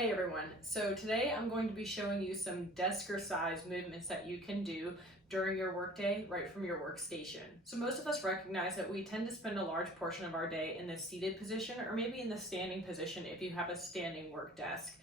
Hey everyone, so today I'm going to be showing you some desk-ercise movements that you can do during your workday right from your workstation. So most of us recognize that we tend to spend a large portion of our day in the seated position or maybe in the standing position if you have a standing work desk.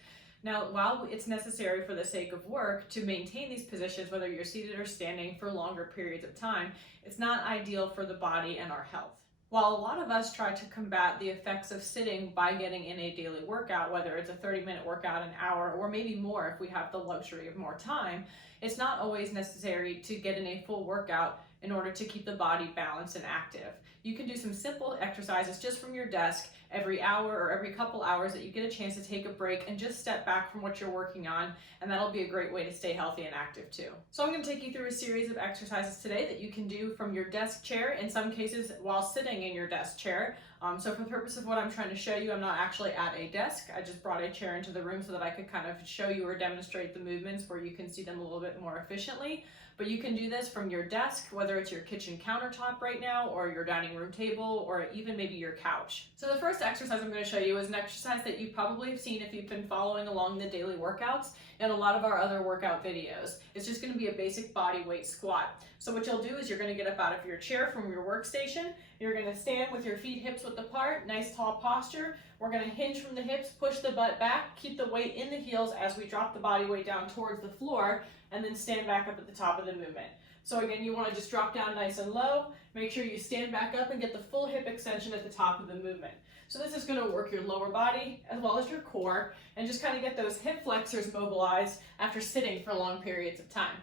Now, while it's necessary for the sake of work to maintain these positions, whether you're seated or standing for longer periods of time, it's not ideal for the body and our health. While a lot of us try to combat the effects of sitting by getting in a daily workout, whether it's a 30-minute workout, an hour, or maybe more if we have the luxury of more time, it's not always necessary to get in a full workout in order to keep the body balanced and active. You can do some simple exercises just from your desk every hour or every couple hours that you get a chance to take a break and just step back from what you're working on, and that'll be a great way to stay healthy and active too. So I'm going to take you through a series of exercises today that you can do from your desk chair, in some cases while sitting in your desk chair. So for the purpose of what I'm trying to show you, I'm not actually at a desk. I just brought a chair into the room so that I could kind of show you or demonstrate the movements where you can see them a little bit more efficiently. But you can do this from your desk, whether it's your kitchen countertop right now, or your dining room table, or even maybe your couch. So the first exercise I'm going to show you is an exercise that you probably have seen if you've been following along the daily workouts and a lot of our other workout videos. It's just going to be a basic body weight squat. So what you'll do is you're going to get up out of your chair from your workstation. You're going to stand with your feet hips width apart, nice tall posture. We're going to hinge from the hips, push the butt back, keep the weight in the heels as we drop the body weight down towards the floor, and then stand back up at the top of the movement. So again, you want to just drop down nice and low, make sure you stand back up and get the full hip extension at the top of the movement. So this is going to work your lower body as well as your core and just kind of get those hip flexors mobilized after sitting for long periods of time.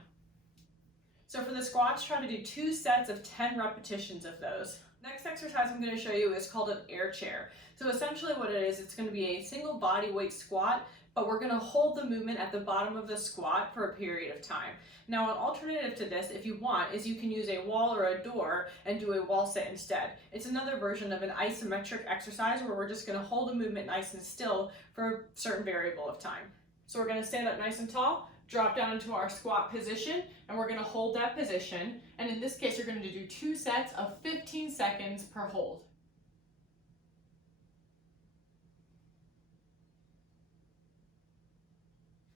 So for the squats, try to do 2 sets of 10 repetitions of those. Next exercise I'm going to show you is called an air chair. So essentially what it is, it's going to be a single body weight squat, but we're going to hold the movement at the bottom of the squat for a period of time. Now, an alternative to this, if you want, is you can use a wall or a door and do a wall sit instead. It's another version of an isometric exercise where we're just going to hold the movement nice and still for a certain variable of time. So we're going to stand up nice and tall, drop down into our squat position, and we're going to hold that position. And in this case, you're going to do 2 sets of 15 seconds per hold.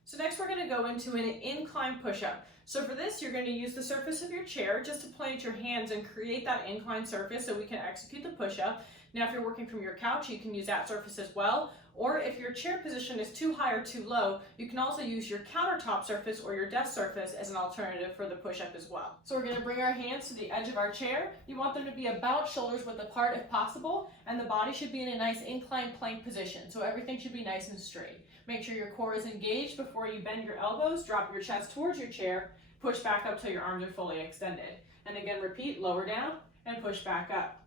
So next we're going to go into an incline push-up. So for this, you're going to use the surface of your chair just to plant your hands and create that inclined surface so we can execute the push-up. Now if you're working from your couch, you can use that surface as well. Or if your chair position is too high or too low, you can also use your countertop surface or your desk surface as an alternative for the push-up as well. So we're going to bring our hands to the edge of our chair. You want them to be about shoulders width apart if possible, and the body should be in a nice incline plank position. So everything should be nice and straight. Make sure your core is engaged before you bend your elbows, drop your chest towards your chair, push back up till your arms are fully extended. And again, repeat, lower down and push back up.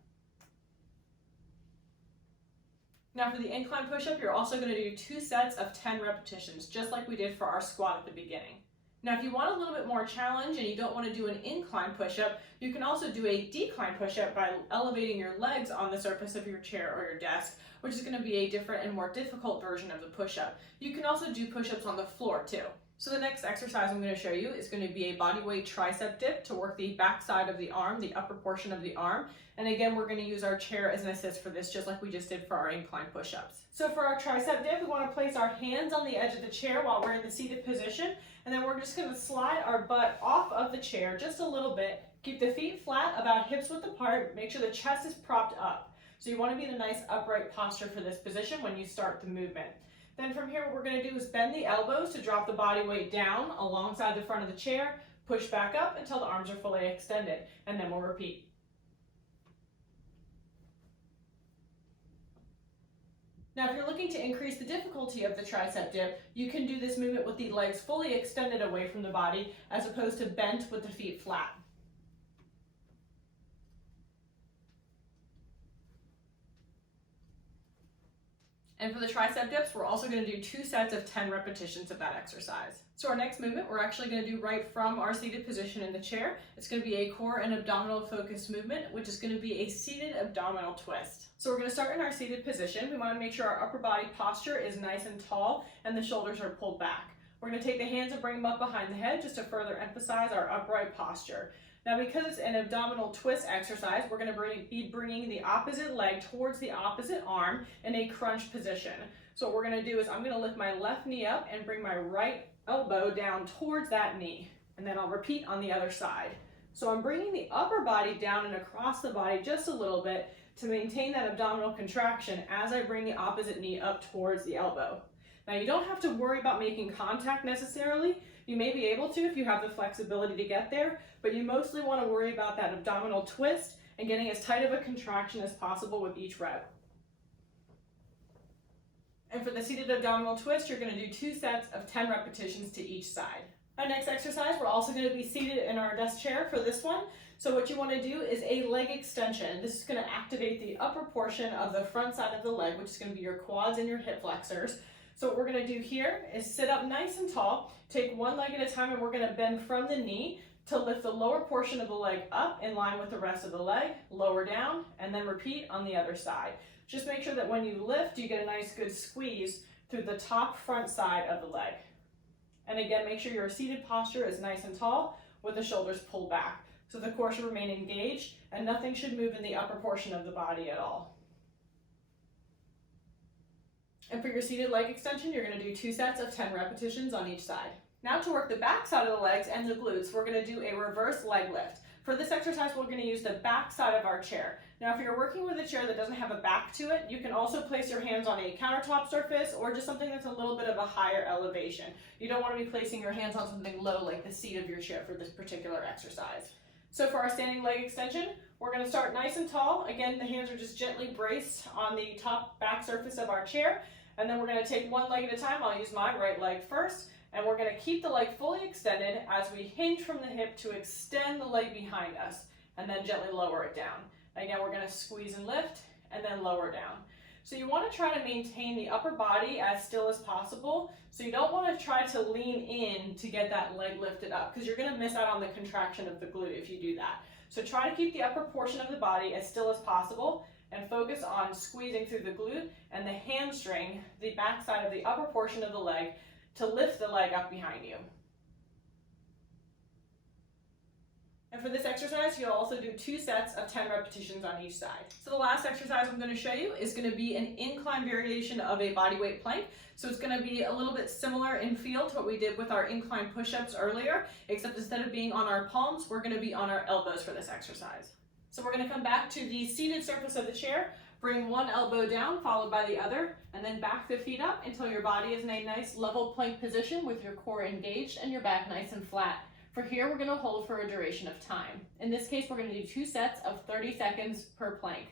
Now for the incline push-up, you're also going to do 2 sets of 10 repetitions, just like we did for our squat at the beginning. Now if you want a little bit more challenge and you don't want to do an incline push-up, you can also do a decline push-up by elevating your legs on the surface of your chair or your desk, which is going to be a different and more difficult version of the push-up. You can also do push-ups on the floor too. So the next exercise I'm going to show you is going to be a bodyweight tricep dip to work the back side of the arm, the upper portion of the arm. And again, we're going to use our chair as an assist for this, just like we just did for our incline push-ups. So for our tricep dip, we want to place our hands on the edge of the chair while we're in the seated position. And then we're just going to slide our butt off of the chair just a little bit. Keep the feet flat, about hips width apart. Make sure the chest is propped up. So you want to be in a nice upright posture for this position when you start the movement. Then from here, what we're going to do is bend the elbows to drop the body weight down alongside the front of the chair, push back up until the arms are fully extended, and then we'll repeat. Now, if you're looking to increase the difficulty of the tricep dip, you can do this movement with the legs fully extended away from the body as opposed to bent with the feet flat. And for the tricep dips, we're also going to do 2 sets of 10 repetitions of that exercise. So our next movement, we're actually going to do right from our seated position in the chair. It's going to be a core and abdominal focused movement, which is going to be a seated abdominal twist. So we're going to start in our seated position. We want to make sure our upper body posture is nice and tall and the shoulders are pulled back. We're going to take the hands and bring them up behind the head just to further emphasize our upright posture. Now, because it's an abdominal twist exercise, we're going to be bringing the opposite leg towards the opposite arm in a crunch position. So what we're gonna do is I'm gonna lift my left knee up and bring my right elbow down towards that knee. And then I'll repeat on the other side. So I'm bringing the upper body down and across the body just a little bit to maintain that abdominal contraction as I bring the opposite knee up towards the elbow. Now you don't have to worry about making contact necessarily. You may be able to if you have the flexibility to get there, but you mostly want to worry about that abdominal twist and getting as tight of a contraction as possible with each rep. And for the seated abdominal twist, you're going to do 2 sets of 10 repetitions to each side. Our next exercise, we're also going to be seated in our desk chair for this one. So what you want to do is a leg extension. This is going to activate the upper portion of the front side of the leg, which is going to be your quads and your hip flexors. So what we're going to do here is sit up nice and tall, take one leg at a time, and we're going to bend from the knee to lift the lower portion of the leg up in line with the rest of the leg, lower down, and then repeat on the other side. Just make sure that when you lift, you get a nice good squeeze through the top front side of the leg. And again, make sure your seated posture is nice and tall with the shoulders pulled back. So the core should remain engaged and nothing should move in the upper portion of the body at all. And for your seated leg extension, you're going to do 2 sets of 10 repetitions on each side. Now to work the back side of the legs and the glutes, we're going to do a reverse leg lift. For this exercise, we're going to use the back side of our chair. Now, if you're working with a chair that doesn't have a back to it, you can also place your hands on a countertop surface or just something that's a little bit of a higher elevation. You don't want to be placing your hands on something low like the seat of your chair for this particular exercise. So for our standing leg extension, we're going to start nice and tall. Again, the hands are just gently braced on the top back surface of our chair. And then we're going to take one leg at a time. I'll use my right leg first. And we're going to keep the leg fully extended as we hinge from the hip to extend the leg behind us and then gently lower it down. Again, we're going to squeeze and lift and then lower down. So you want to try to maintain the upper body as still as possible. So you don't want to try to lean in to get that leg lifted up because you're going to miss out on the contraction of the glute if you do that. So try to keep the upper portion of the body as still as possible and focus on squeezing through the glute and the hamstring, the back side of the upper portion of the leg, to lift the leg up behind you. And for this exercise, you'll also do 2 sets of 10 repetitions on each side. So the last exercise I'm going to show you is going to be an incline variation of a bodyweight plank. So it's going to be a little bit similar in feel to what we did with our incline push-ups earlier, except instead of being on our palms, we're going to be on our elbows for this exercise. So we're going to come back to the seated surface of the chair, bring one elbow down followed by the other, and then back the feet up until your body is in a nice level plank position with your core engaged and your back nice and flat. For here, we're going to hold for a duration of time. In this case, we're going to do 2 sets of 30 seconds per plank.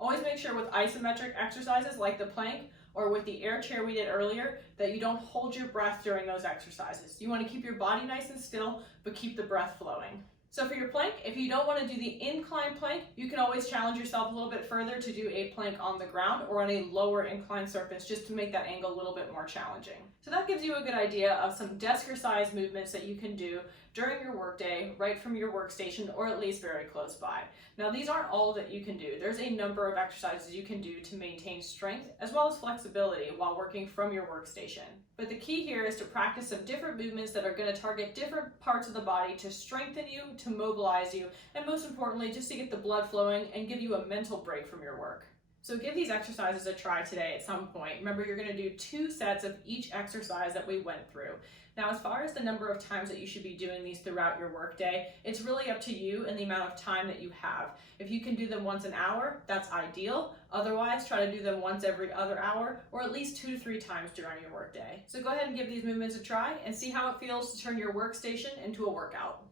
Always make sure with isometric exercises like the plank or with the air chair we did earlier that you don't hold your breath during those exercises. You want to keep your body nice and still, but keep the breath flowing. So for your plank, if you don't want to do the incline plank, you can always challenge yourself a little bit further to do a plank on the ground or on a lower inclined surface just to make that angle a little bit more challenging. So that gives you a good idea of some desk-ercise movements that you can do during your workday, right from your workstation, or at least very close by. Now, these aren't all that you can do. There's a number of exercises you can do to maintain strength as well as flexibility while working from your workstation. But the key here is to practice some different movements that are going to target different parts of the body to strengthen you, to mobilize you, and most importantly, just to get the blood flowing and give you a mental break from your work. So give these exercises a try today at some point. Remember, you're going to do 2 sets of each exercise that we went through. Now, as far as the number of times that you should be doing these throughout your workday, it's really up to you and the amount of time that you have. If you can do them once an hour, that's ideal. Otherwise, try to do them once every other hour or at least 2 to 3 times during your workday. So go ahead and give these movements a try and see how it feels to turn your workstation into a workout.